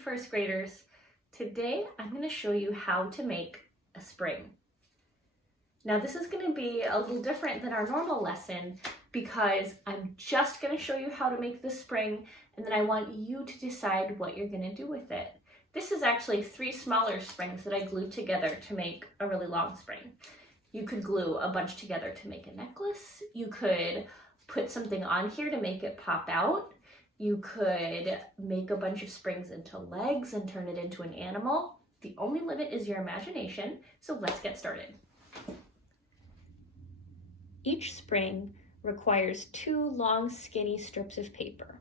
first graders. Today I'm going to show you how to make a spring. Now this is going to be a little different than our normal lesson because I'm just going to show you how to make the spring and then I want you to decide what you're going to do with it. This is actually 3 smaller springs that I glued together to make a really long spring. You could glue a bunch together to make a necklace. You could put something on here to make it pop out. You could make a bunch of springs into legs and turn it into an animal. The only limit is your imagination, so let's get started. Each spring requires 2 long skinny strips of paper.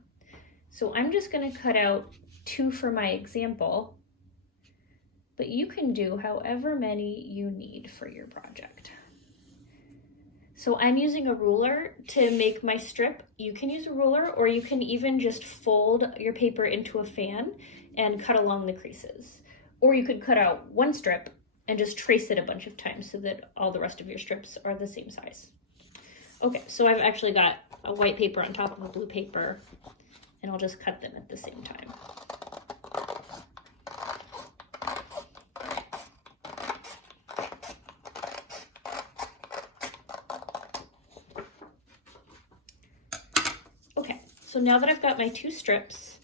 So I'm just going to cut out 2 for my example, but you can do however many you need for your project. So I'm using a ruler to make my strip. You can use a ruler or you can even just fold your paper into a fan and cut along the creases. Or you could cut out 1 strip and just trace it a bunch of times so that all the rest of your strips are the same size. Okay, so I've actually got a white paper on top of a blue paper and I'll just cut them at the same time. Okay, so now that I've got my 2 strips,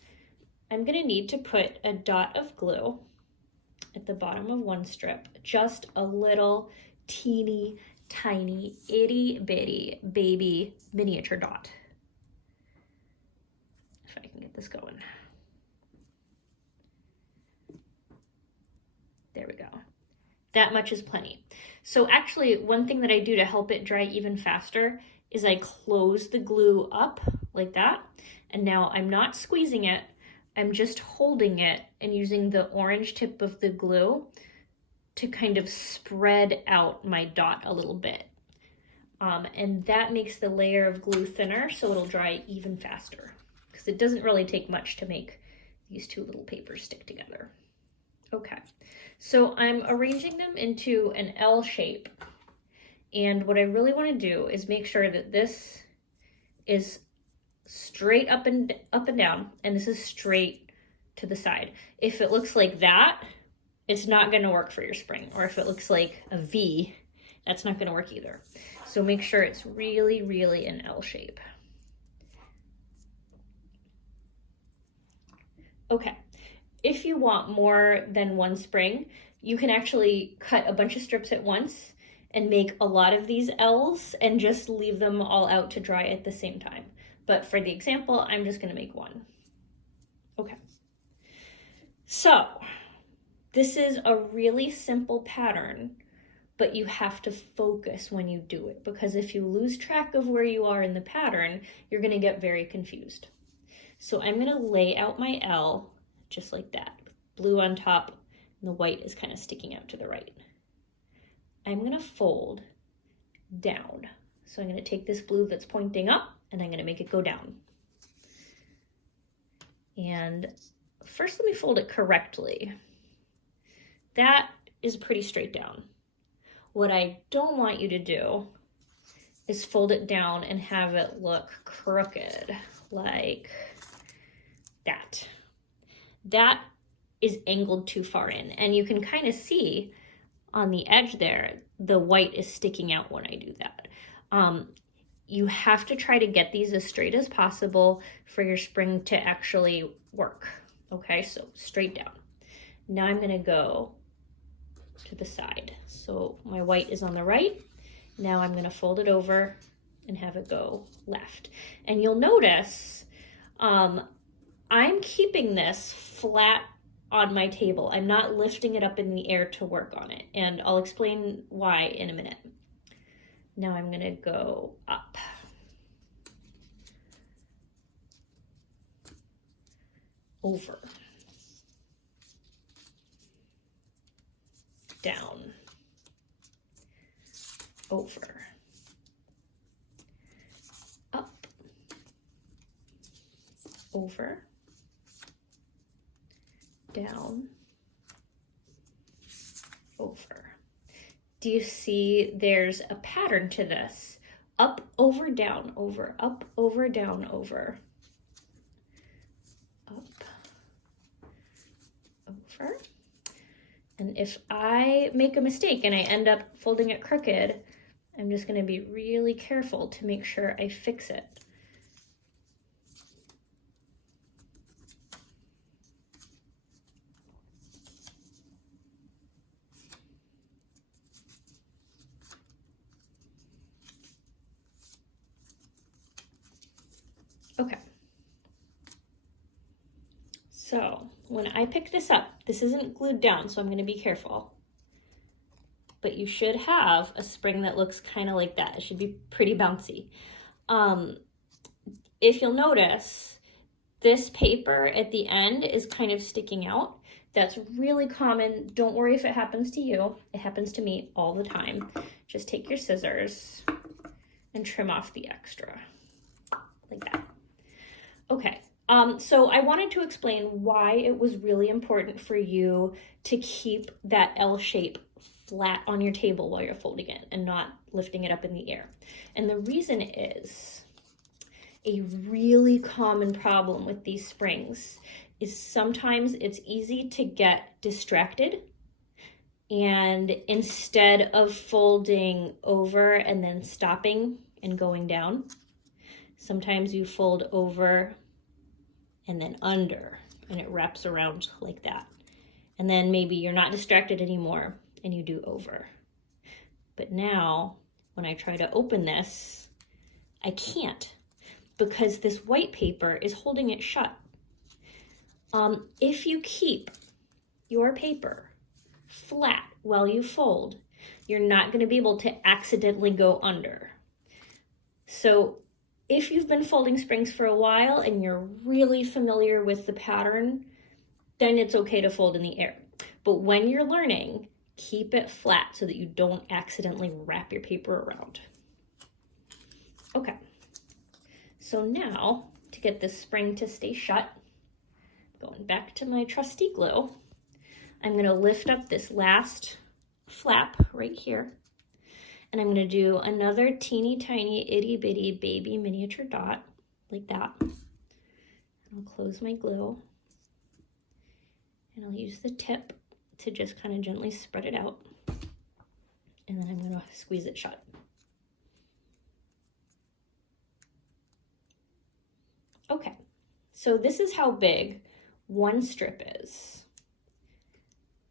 I'm going to need to put a dot of glue at the bottom of 1 strip, just a little teeny tiny itty bitty baby miniature dot. If I can get this going. There we go. That much is plenty. So actually one thing that I do to help it dry even faster is I close the glue up like that. And now I'm not squeezing it. I'm just holding it and using the orange tip of the glue to kind of spread out my dot a little bit. And that makes the layer of glue thinner so it'll dry even faster because it doesn't really take much to make these 2 little papers stick together. Okay, so I'm arranging them into an L shape. And what I really want to do is make sure that this is straight up and down, and this is straight to the side. If it looks like that, it's not going to work for your spring. Or if it looks like a V, that's not going to work either. So make sure it's really, really an L shape. Okay, if you want more than 1 spring, you can actually cut a bunch of strips at once and make a lot of these L's and just leave them all out to dry at the same time. But for the example, I'm just going to make 1. Okay, so this is a really simple pattern, but you have to focus when you do it because if you lose track of where you are in the pattern, you're going to get very confused. So I'm going to lay out my L just like that, blue on top and the white is kind of sticking out to the right. I'm going to fold down. So I'm going to take this blue that's pointing up and I'm going to make it go down. And first let me fold it correctly. That is pretty straight down. What I don't want you to do is fold it down and have it look crooked like that. That is angled too far in, and you can kind of see on the edge there, the white is sticking out when I do that. You have to try to get these as straight as possible for your spring to actually work. Okay, so straight down. Now I'm going to go to the side. So my white is on the right. Now I'm going to fold it over and have it go left. And you'll notice I'm keeping this flat on my table. I'm not lifting it up in the air to work on it. And I'll explain why in a minute. Now I'm going to go up. Over. Down. Over. Up. Over. Down. Over. Do you see there's a pattern to this? Up, over, down, over, up, over, down, over. Up, over. And if I make a mistake and I end up folding it crooked, I'm just going to be really careful to make sure I fix it. Okay. So when I pick this up, this isn't glued down, so I'm going to be careful. But you should have a spring that looks kind of like that. It should be pretty bouncy. If you'll notice, this paper at the end is kind of sticking out. That's really common. Don't worry if it happens to you. It happens to me all the time. Just take your scissors and trim off the extra, like that. Okay, so I wanted to explain why it was really important for you to keep that L shape flat on your table while you're folding it and not lifting it up in the air. And the reason is a really common problem with these springs is sometimes it's easy to get distracted, and instead of folding over and then stopping and going down, sometimes you fold over and then under, and it wraps around like that. And then maybe you're not distracted anymore and you do over. But now, when I try to open this, I can't because this white paper is holding it shut. If you keep your paper flat while you fold, you're not going to be able to accidentally go under. So if you've been folding springs for a while and you're really familiar with the pattern, then it's okay to fold in the air. But when you're learning, keep it flat so that you don't accidentally wrap your paper around. Okay, so now to get this spring to stay shut, going back to my trusty glue, I'm going to lift up this last flap right here, and I'm going to do another teeny tiny itty bitty baby miniature dot like that. I'll close my glue, and I'll use the tip to just kind of gently spread it out, and then I'm going to squeeze it shut. Okay, so this is how big one strip is.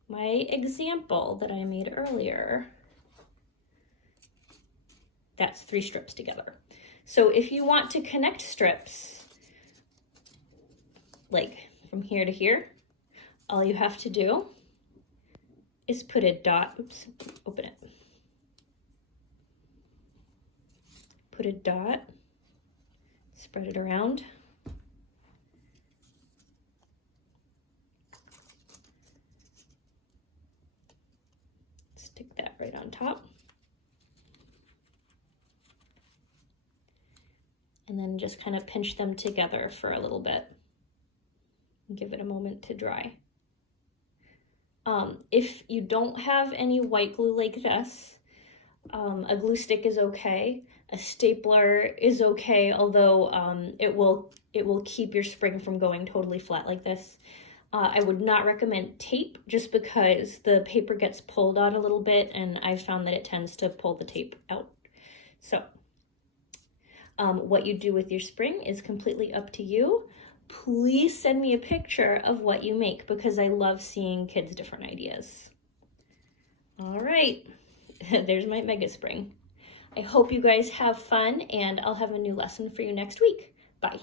My example that I made earlier, that's 3 strips together. So if you want to connect strips, like from here to here, all you have to do is put a dot, oops, open it. Put a dot, spread it around. Stick that right on top. And then just kind of pinch them together for a little bit and give it a moment to dry. If you don't have any white glue like this, a glue stick is okay. A stapler is okay, although it will keep your spring from going totally flat like this. I would not recommend tape just because the paper gets pulled on a little bit, and I've found that it tends to pull the tape out. So what you do with your spring is completely up to you. Please send me a picture of what you make because I love seeing kids' different ideas. All right, there's my mega spring. I hope you guys have fun, and I'll have a new lesson for you next week. Bye.